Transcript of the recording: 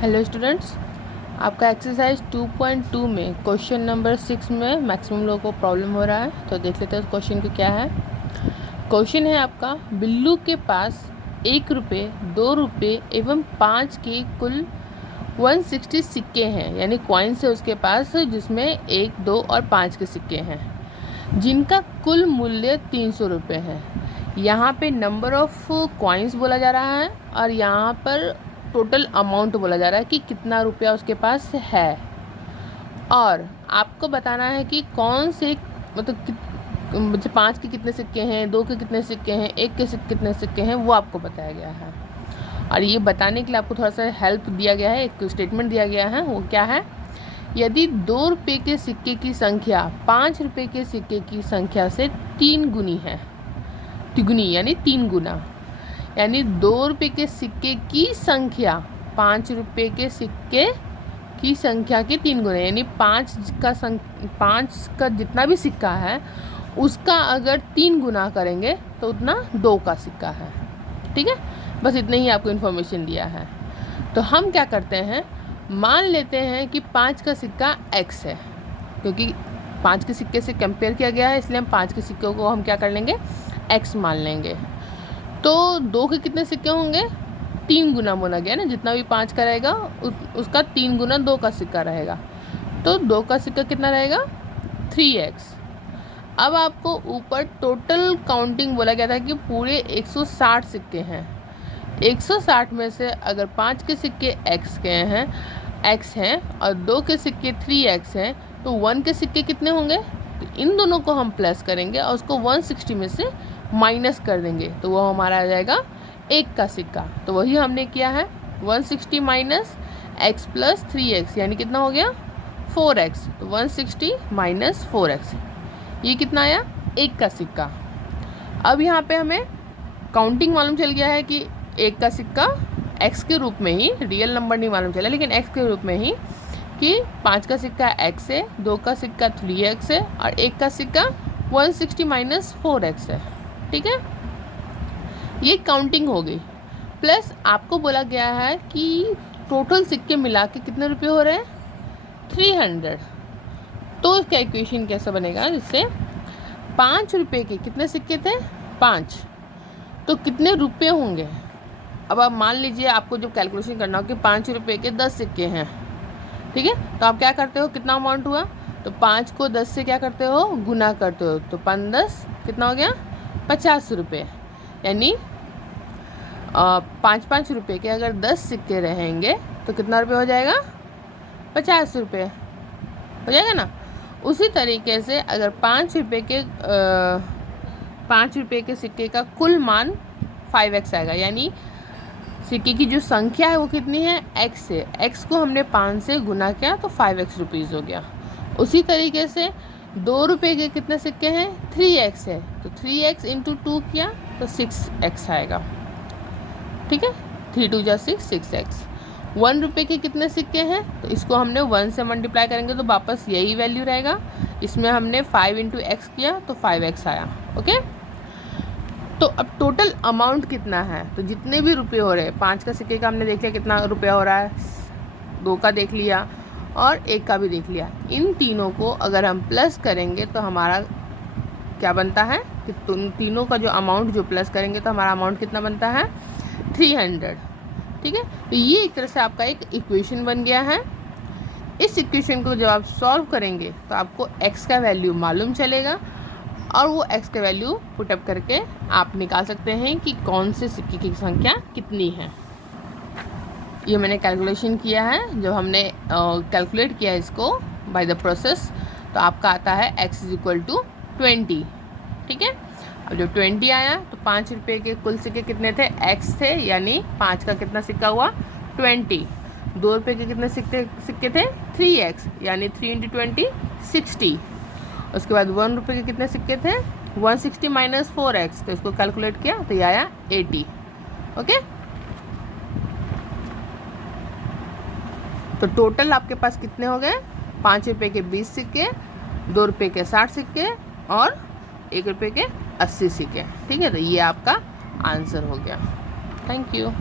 Hello students, आपका exercise 2.2 में question number 6 में मैक्सिमम लोगों को प्रॉब्लम हो रहा है। तो देख लेते हैं उस क्वेश्चन को क्या है। क्वेश्चन है आपका, बिल्लू के पास 1 रुपये, 2 रुपये एवं 5 के कुल 160 सिक्के हैं, यानी कॉइन्स है उसके पास जिसमें 1, 2 और 5 के सिक्के हैं, जिनका कुल मूल्य 300 रुपये है। यहाँ पे नंबर ऑफ कॉइन्स बोला जा रहा है और यहाँ पर टोटल अमाउंट बोला जा रहा है कि कितना रुपया उसके पास है, और आपको बताना है कि कौन से मतलब 5 के कितने सिक्के हैं, 2 के कितने सिक्के हैं, 1 के कितने सिक्के हैं, वो आपको बताया गया है। और ये बताने के लिए आपको थोड़ा सा हेल्प दिया गया है, एक स्टेटमेंट दिया गया है। वो क्या है, यदि 2 रुपये के सिक्के की संख्या 5 रुपये के सिक्के की संख्या से 3 गुनी है, तिगुनी यानी 3 गुना, यानी 2 रुपये के सिक्के की संख्या 5 रुपये के सिक्के की संख्या के 3 गुना, यानी 5 का जितना भी सिक्का है उसका अगर 3 गुना करेंगे तो उतना 2 का सिक्का है। ठीक है, बस इतने ही आपको इन्फॉर्मेशन दिया है। तो हम क्या करते हैं, मान लेते हैं कि 5 का सिक्का x है, क्योंकि 5 के सिक्के से कंपेयर किया गया है, इसलिए हम 5 के सिक्कों को हम क्या कर लेंगे, x मान लेंगे। तो 2 के कितने सिक्के होंगे, 3 गुना बोला गया ना, जितना भी 5 का रहेगा उसका 3 गुना 2 का सिक्का रहेगा। तो 2 का सिक्का कितना रहेगा, 3x। अब आपको ऊपर टोटल काउंटिंग बोला गया था कि पूरे 160 सिक्के हैं। 160 में से अगर 5 के सिक्के x हैं और 2 के सिक्के 3x हैं, तो 1 के सिक्के कितने होंगे, तो इन दोनों को हम प्लस करेंगे और उसको 160 में से माइनस कर देंगे, तो वो हमारा आ जाएगा 1 का सिक्का। तो वही हमने किया है, 160 माइनस x प्लस 3x, यानी कितना हो गया 4x। तो 160 माइनस 4x, ये कितना आया, 1 का सिक्का। अब यहाँ पे हमें काउंटिंग मालूम चल गया है कि 1 का सिक्का x के रूप में ही, रियल नंबर नहीं मालूम चला लेकिन x के रूप में ही, कि 5 का सिक्का x है, 2 का सिक्का 3x है और 1 का सिक्का 160 माइनस 4x है। ठीक है, ये काउंटिंग हो गई। प्लस आपको बोला गया है कि टोटल सिक्के मिला के कितने रुपये हो रहे हैं, 300। तो इसका इक्वेशन कैसा बनेगा, जिससे 5 रुपये के कितने सिक्के थे, 5, तो कितने रुपये होंगे। अब आप मान लीजिए आपको जो कैलकुलेशन करना हो कि 5 रुपये के 10 सिक्के हैं, ठीक है, तो आप क्या करते हो, कितना अमाउंट हुआ, तो 5 को 10 से क्या करते हो, गुना करते हो, तो 5 10 कितना हो गया, 50 रुपये। यानी 5 रुपये के अगर 10 सिक्के रहेंगे तो कितना रुपये हो जाएगा, 50 रुपये हो जाएगा ना। उसी तरीके से अगर 5 रुपये के सिक्के का कुल मान 5x आएगा, यानी सिक्के की जो संख्या है वो कितनी है, x है, x को हमने 5 से गुना किया तो 5x रुपीज़ हो गया। उसी तरीके से 2 रुपये के कितने सिक्के हैं, 3x है, तो 3x इंटू 2 किया तो 6x आएगा। ठीक है, 3 2 जा 6, 6x। 1 रुपये के कितने सिक्के हैं, तो इसको हमने 1 से मल्टीप्लाई करेंगे तो वापस यही वैल्यू रहेगा। इसमें हमने 5 इंटू x किया तो 5x आया। ओके, तो अब टोटल अमाउंट कितना है, तो जितने भी रुपये हो रहे हैं, 5 का सिक्के का हमने देख लिया कितना रुपया हो रहा है, 2 का देख लिया और 1 का भी देख लिया। इन तीनों को अगर हम प्लस करेंगे तो हमारा क्या बनता है कि तीनों का जो अमाउंट जो प्लस करेंगे तो हमारा अमाउंट कितना बनता है, 300। ठीक है, तो ये एक तरह से आपका एक इक्वेशन बन गया है। इस इक्वेशन को जब आप सॉल्व करेंगे तो आपको x का वैल्यू मालूम चलेगा और वो x का वैल्यू पुटअप करके आप निकाल सकते हैं कि कौन से सिक्के की संख्या कितनी है। ये मैंने कैलकुलेशन किया है, जब हमने कैलकुलेट किया इसको बाय द प्रोसेस, तो आपका आता है x = 20। ठीक है, अब जब 20 आया तो 5 रुपये के कुल सिक्के कितने थे, x थे, यानी 5 का कितना सिक्का हुआ, 20। 2 रुपये के कितने सिक्के थे, 3x, यानी 3 इंटू 20 60। उसके बाद 1 रुपये के कितने सिक्के थे, 160 माइनस 4x, तो इसको कैलकुलेट किया तो ये आया 80। ओके, तो टोटल आपके पास कितने हो गए, 5 रुपये के 20 सिक्के, 2 रुपये के 60 सिक्के और 1 रुपये के 80 सिक्के। ठीक है, तो ये आपका आंसर हो गया। Thank you.